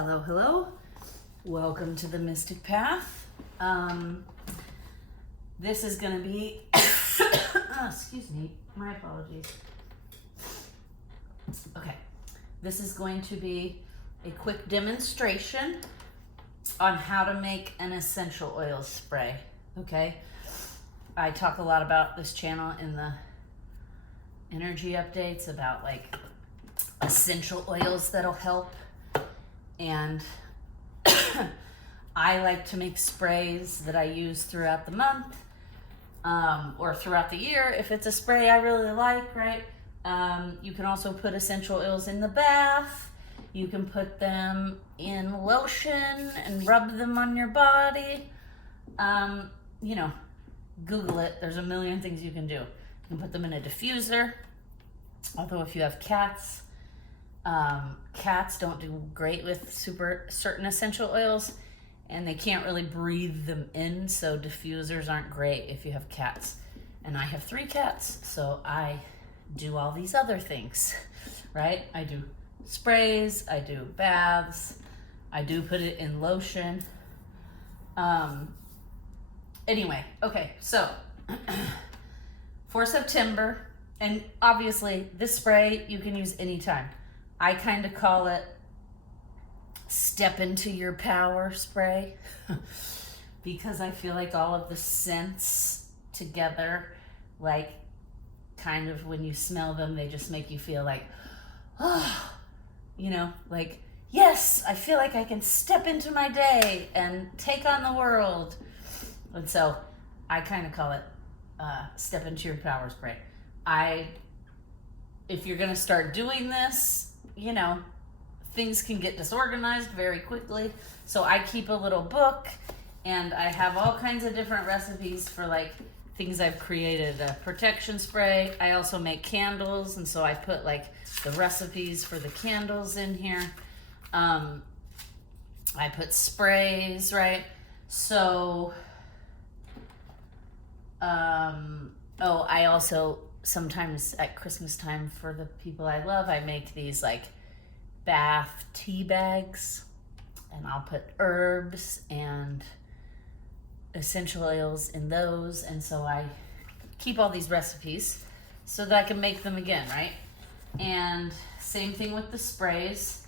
Hello, hello. Welcome to the Mystic Path. This is going to be, excuse me, my apologies. Okay, this is going to be a quick demonstration on how to make an essential oil spray, okay? I talk a lot about this channel in the energy updates about like essential oils that'll help. And I like to make sprays that I use throughout the month or throughout the year if it's a spray I really like, right? You can also put essential oils in the bath. You can put them in lotion and rub them on your body. You know, Google it. There's a million things you can do. You can put them in a diffuser. Although if you have cats, cats don't do great with certain essential oils, and they can't really breathe them in, so diffusers aren't great if you have cats. And I have 3 cats, so I do all these other things, right? I do sprays, I do baths, I do put it in lotion. Anyway, okay, so for September, and obviously this spray you can use anytime. I kind of call it step into your power spray because I feel like all of the scents together, like kind of when you smell them, they just make you feel like, oh, you know, like, yes, I feel like I can step into my day and take on the world. And so I kind of call it step into your power spray. If you're going to start doing this, you know, things can get disorganized very quickly. So I keep a little book and I have all kinds of different recipes for like things I've created. A protection spray. I also make candles, and so I put like the recipes for the candles in here. I put sprays, right? So, I also sometimes at Christmas time for the people I love, I make these like bath tea bags, and I'll put herbs and essential oils in those, and so I keep all these recipes so that I can make them again, right? And same thing with the sprays.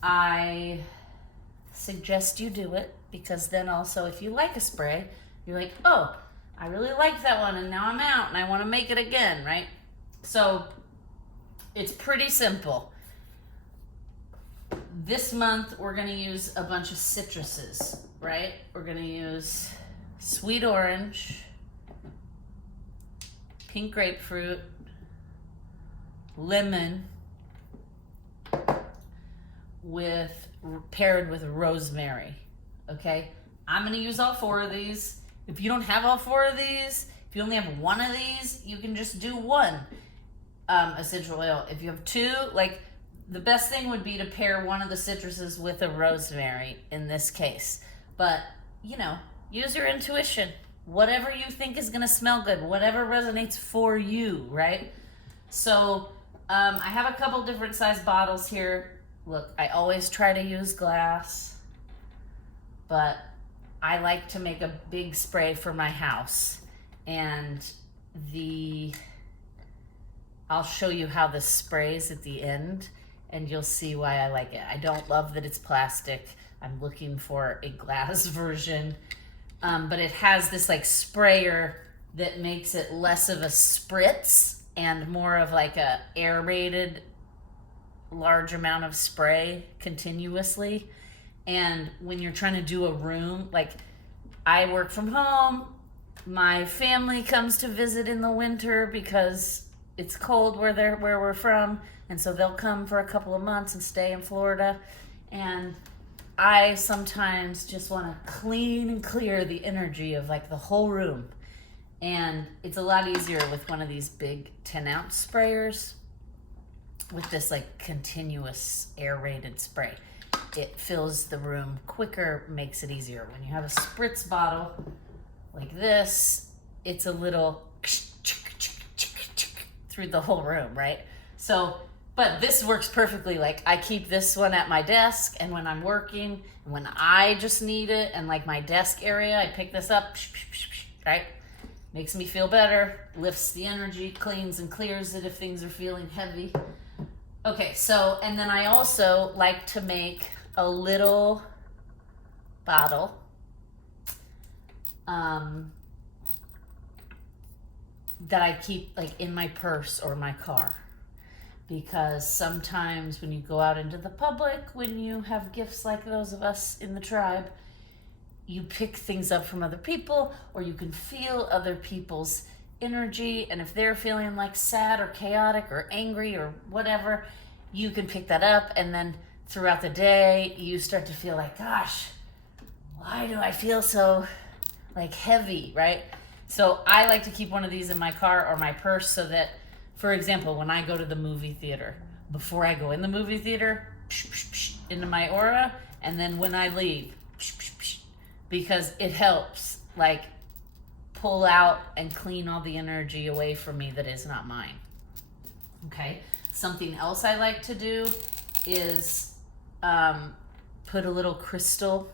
I suggest you do it because then also if you like a spray, you're like, oh, I really like that one and now I'm out and I want to make it again, right? So it's pretty simple. This month we're going to use a bunch of citruses, right? We're going to use sweet orange, pink grapefruit, lemon, paired with rosemary, okay? I'm going to use all 4 of these. If you don't have all 4 of these, if you only have 1 of these, you can just do 1 essential oil. If you have 2, like the best thing would be to pair 1 of the citruses with a rosemary in this case. But, you know, use your intuition. Whatever you think is going to smell good, whatever resonates for you, right? So I have a couple different size bottles here. Look, I always try to use glass, but I like to make a big spray for my house, and I'll show you how this sprays at the end, and you'll see why I like it. I don't love that it's plastic. I'm looking for a glass version, but it has this like sprayer that makes it less of a spritz and more of like a aerated large amount of spray continuously. And when you're trying to do a room, like I work from home, my family comes to visit in the winter because it's cold where we're from, and so they'll come for a couple of months and stay in Florida. And I sometimes just want to clean and clear the energy of like the whole room. And it's a lot easier with one of these big 10-ounce sprayers with this like continuous aerated spray. It fills the room quicker, makes it easier. When you have a spritz bottle like this, it's a little through the whole room, right? So But this works perfectly. Like I keep this one at my desk, and when I'm working, and when I just need it, and like my desk area, I pick this up, right? Makes me feel better, lifts the energy, cleans and clears it if things are feeling heavy. Okay, so, and then I also like to make a little bottle that I keep like in my purse or my car. Because sometimes when you go out into the public, when you have gifts like those of us in the tribe, you pick things up from other people, or you can feel other people's energy. And if they're feeling like sad or chaotic or angry or whatever, you can pick that up. And then throughout the day, you start to feel like, gosh, why do I feel so like heavy, right? So I like to keep one of these in my car or my purse so that, for example, when I go to the movie theater, before I go in the movie theater, into my aura, and then when I leave, because it helps like pull out and clean all the energy away from me that is not mine. Okay. Something else I like to do is put a little crystal,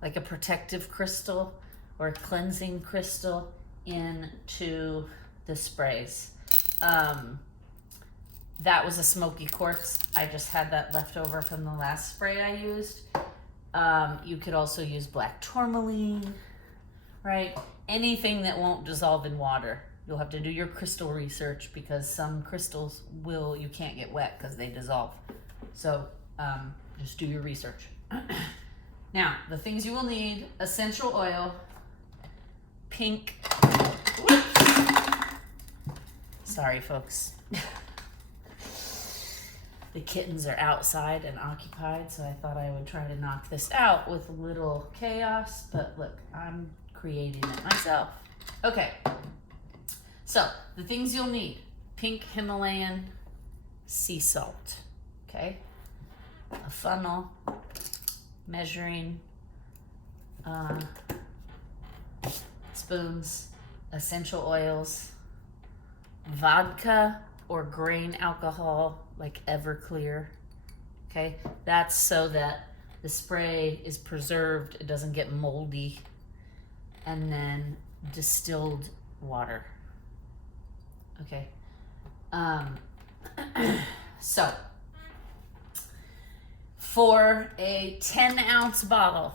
like a protective crystal or a cleansing crystal, into the sprays. That was a smoky quartz. I just had that left over from the last spray I used. You could also use black tourmaline, right? Anything that won't dissolve in water. You'll have to do your crystal research, because some crystals you can't get wet because they dissolve. So just do your research. Now, the things you will need: essential oil, pink. Whoops. Sorry, folks. The kittens are outside and occupied, so I thought I would try to knock this out with a little chaos, but look, I'm creating it myself. Okay, so the things you'll need: pink Himalayan sea salt, okay, a funnel, measuring spoons, essential oils, vodka or grain alcohol like Everclear, okay? That's so that the spray is preserved, it doesn't get moldy. And then distilled water, okay? So for a 10-ounce bottle,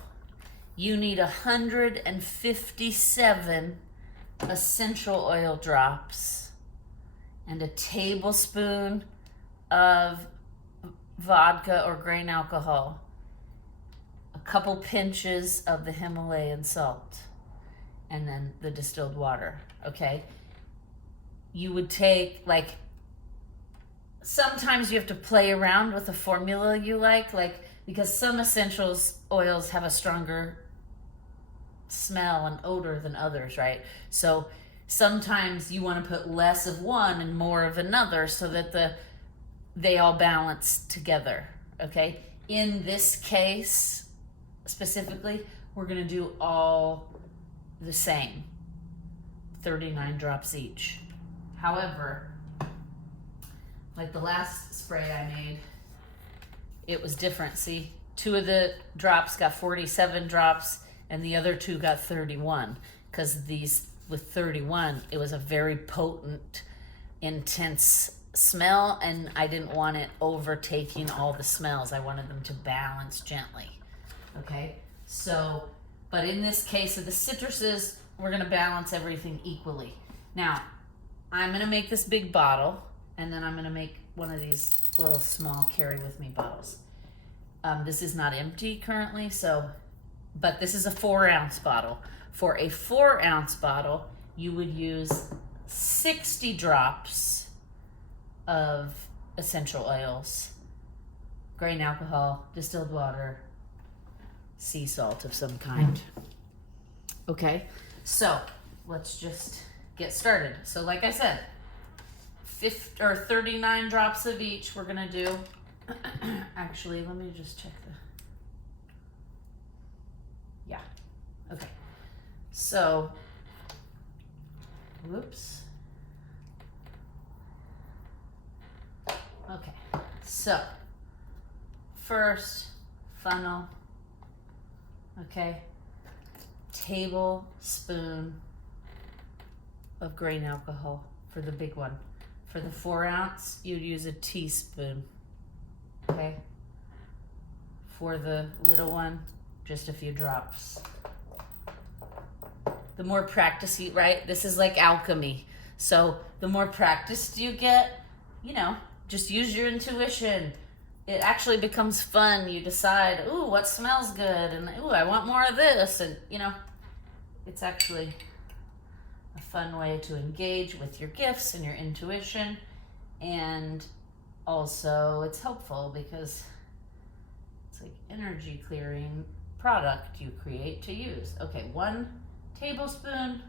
you need 157 essential oil drops and a tablespoon of vodka or grain alcohol, a couple pinches of the Himalayan salt, and then the distilled water, okay? You would take, like, sometimes you have to play around with the formula you like, because some essentials oils have a stronger smell and odor than others, right? So sometimes you want to put less of one and more of another so that they all balance together, okay? In this case, specifically, we're going to do all the same, 39 drops each. However, like the last spray I made, it was different. See, 2 of the drops got 47 drops and the other 2 got 31, because these with 31, it was a very potent, intense smell, and I didn't want it overtaking all the smells. I wanted them to balance gently, okay? So, but in this case of the citruses, we're gonna balance everything equally. Now, I'm gonna make this big bottle, and then I'm gonna make one of these little small carry with me bottles. This is not empty currently, but this is a 4-ounce bottle. For a 4-ounce bottle, you would use 60 drops of essential oils, grain alcohol, distilled water, sea salt of some kind. Okay, so let's just get started. So like I said, 39 drops of each we're gonna do. Actually, let me just check yeah, okay. So, whoops. Okay, so first funnel, okay, tablespoon of grain alcohol for the big one. For the 4 ounce, you'd use a teaspoon, okay? For the little one, just a few drops. The more practice you, right? This is like alchemy. So the more practiced you get, you know, just use your intuition. It actually becomes fun. You decide, ooh, what smells good? And ooh, I want more of this. And, you know, it's actually a fun way to engage with your gifts and your intuition. And also it's helpful because it's like energy clearing product you create to use. Okay, 1 tablespoon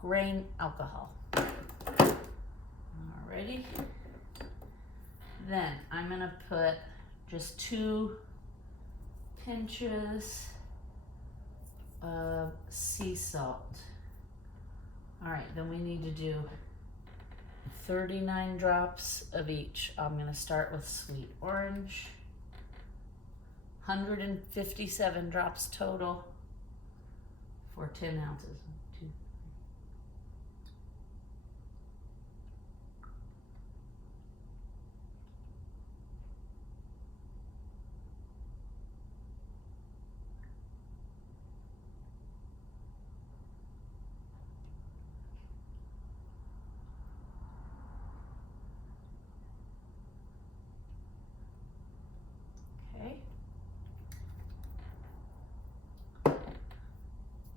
grain alcohol. Alrighty. Then I'm gonna put just 2 pinches of sea salt. All right, then we need to do 39 drops of each. I'm gonna start with sweet orange. 157 drops total for 10 ounces. 2, 3. Okay.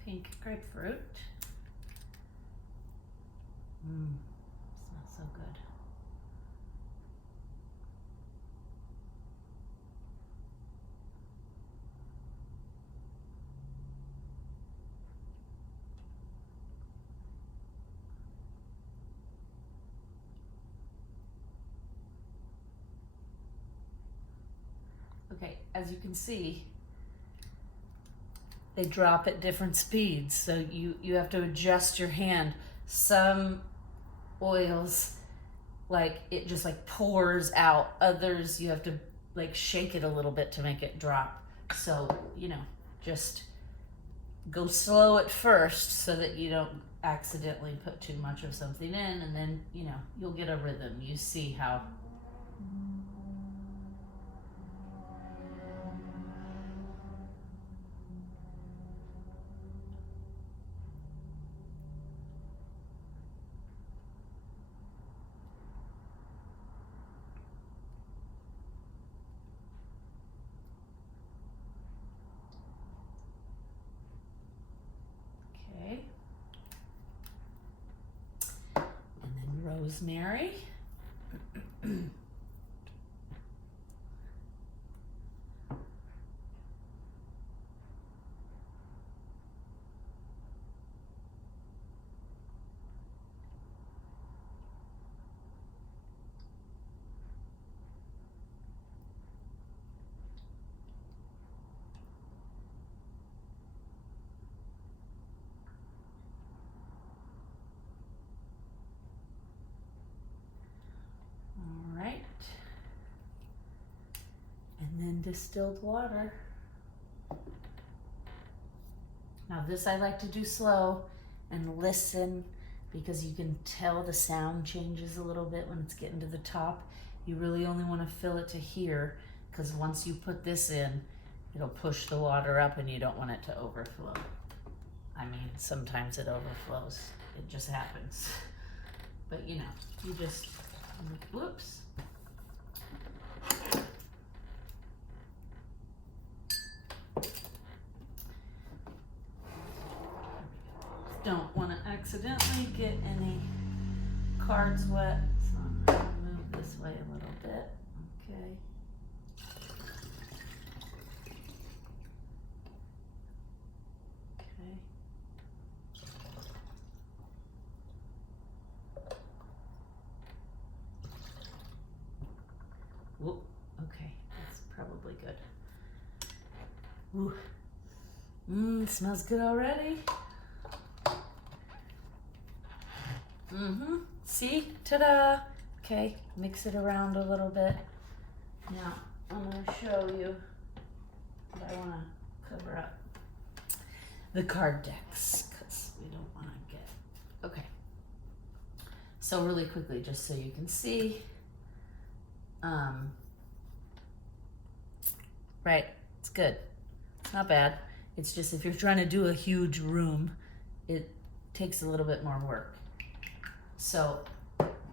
Pink grapefruit. Smells so good. Okay, as you can see, they drop at different speeds, so you have to adjust your hand. Some oils, like it just like pours out. Others you have to like shake it a little bit to make it drop. So, you know, just go slow at first so that you don't accidentally put too much of something in, and then, you know, you'll get a rhythm. You see how rosemary. And then distilled water. Now this I like to do slow and listen, because you can tell the sound changes a little bit when it's getting to the top. You really only want to fill it to here, because once you put this in, it'll push the water up and you don't want it to overflow. I mean, sometimes it overflows. It just happens. But you know, you just, whoops. Don't want to accidentally get any cards wet, so I'm going to move this way a little bit. Okay. Okay. Whoop. Okay, that's probably good. Ooh. Smells good already. See? Ta-da! Okay, mix it around a little bit. Now, I'm going to show you what I want to cover up. The card decks, because we don't want to get... Okay. So really quickly, just so you can see. Right, it's good. It's not bad. It's just if you're trying to do a huge room, it takes a little bit more work. So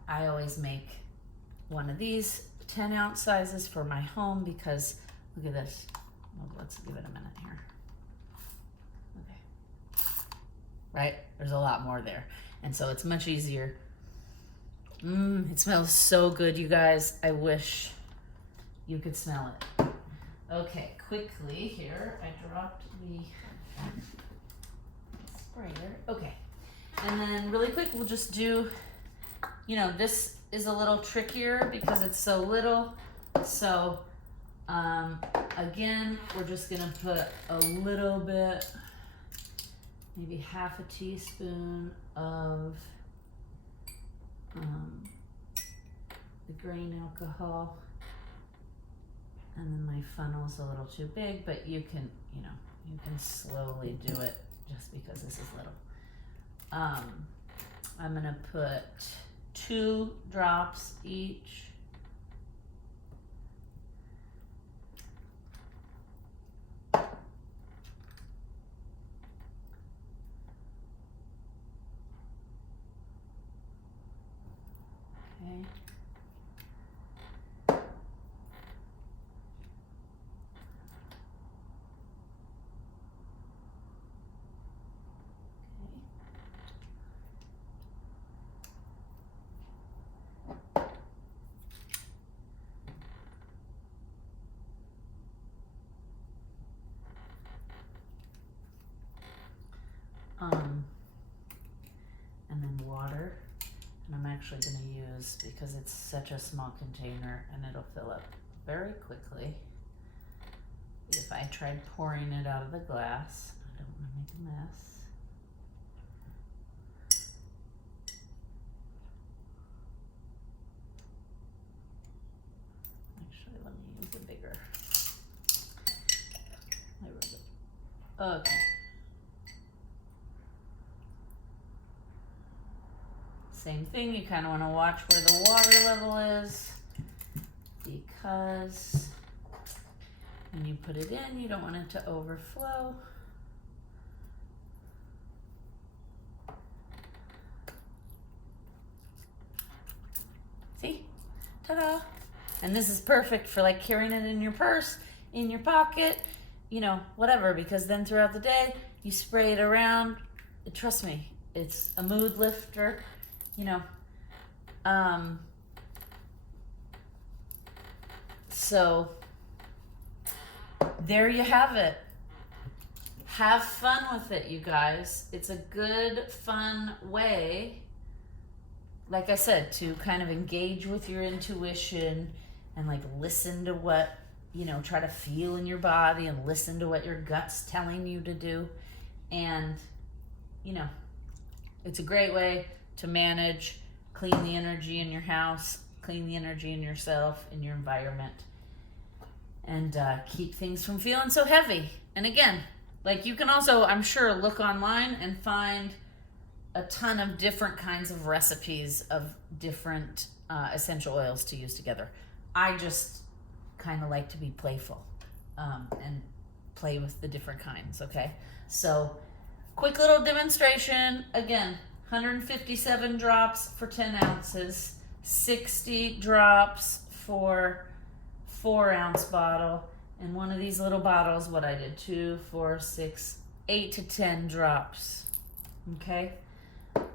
I always make one of these 10-ounce sizes for my home because, look at this. Well, let's give it a minute here. Okay. Right? There's a lot more there. And so it's much easier. It smells so good, you guys. I wish you could smell it. Okay, quickly here, I dropped the sprayer. Okay, and then really quick, we'll just do, you know, this is a little trickier because it's so little. So, again, we're just gonna put a little bit, maybe half a teaspoon of the grain alcohol. And then my funnel's a little too big, but you can, you know, you can slowly do it just because this is little. I'm gonna put 2 drops each. Okay. And then water, and I'm actually going to use, because it's such a small container and it'll fill up very quickly. If I tried pouring it out of the glass, I don't want to make a mess. Actually, let me use a bigger. Okay. Same thing, you kind of want to watch where the water level is, because when you put it in, you don't want it to overflow. See? Ta-da! And this is perfect for like carrying it in your purse, in your pocket, you know, whatever, because then throughout the day, you spray it around. Trust me, it's a mood lifter. You know, so there you have it. Have fun with it, you guys. It's a good, fun way, like I said, to kind of engage with your intuition and like listen to what, you know, try to feel in your body and listen to what your gut's telling you to do. And, you know, it's a great way to manage, clean the energy in your house, clean the energy in yourself, in your environment, and keep things from feeling so heavy. And again, like you can also, I'm sure, look online and find a ton of different kinds of recipes of different essential oils to use together. I just kind of like to be playful and play with the different kinds, okay? So, quick little demonstration. Again, 157 drops for 10 ounces, 60 drops for 4-ounce bottle, and one of these little bottles, what I did, 2, 4, 6, 8 to 10 drops, okay?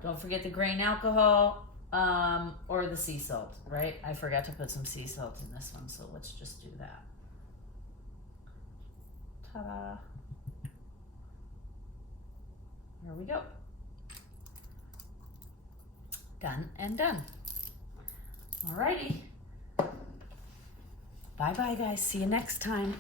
Don't forget the grain alcohol or the sea salt, right? I forgot to put some sea salt in this one, so let's just do that. Ta-da. Here we go. Done and done. Alrighty. Bye-bye, guys. See you next time.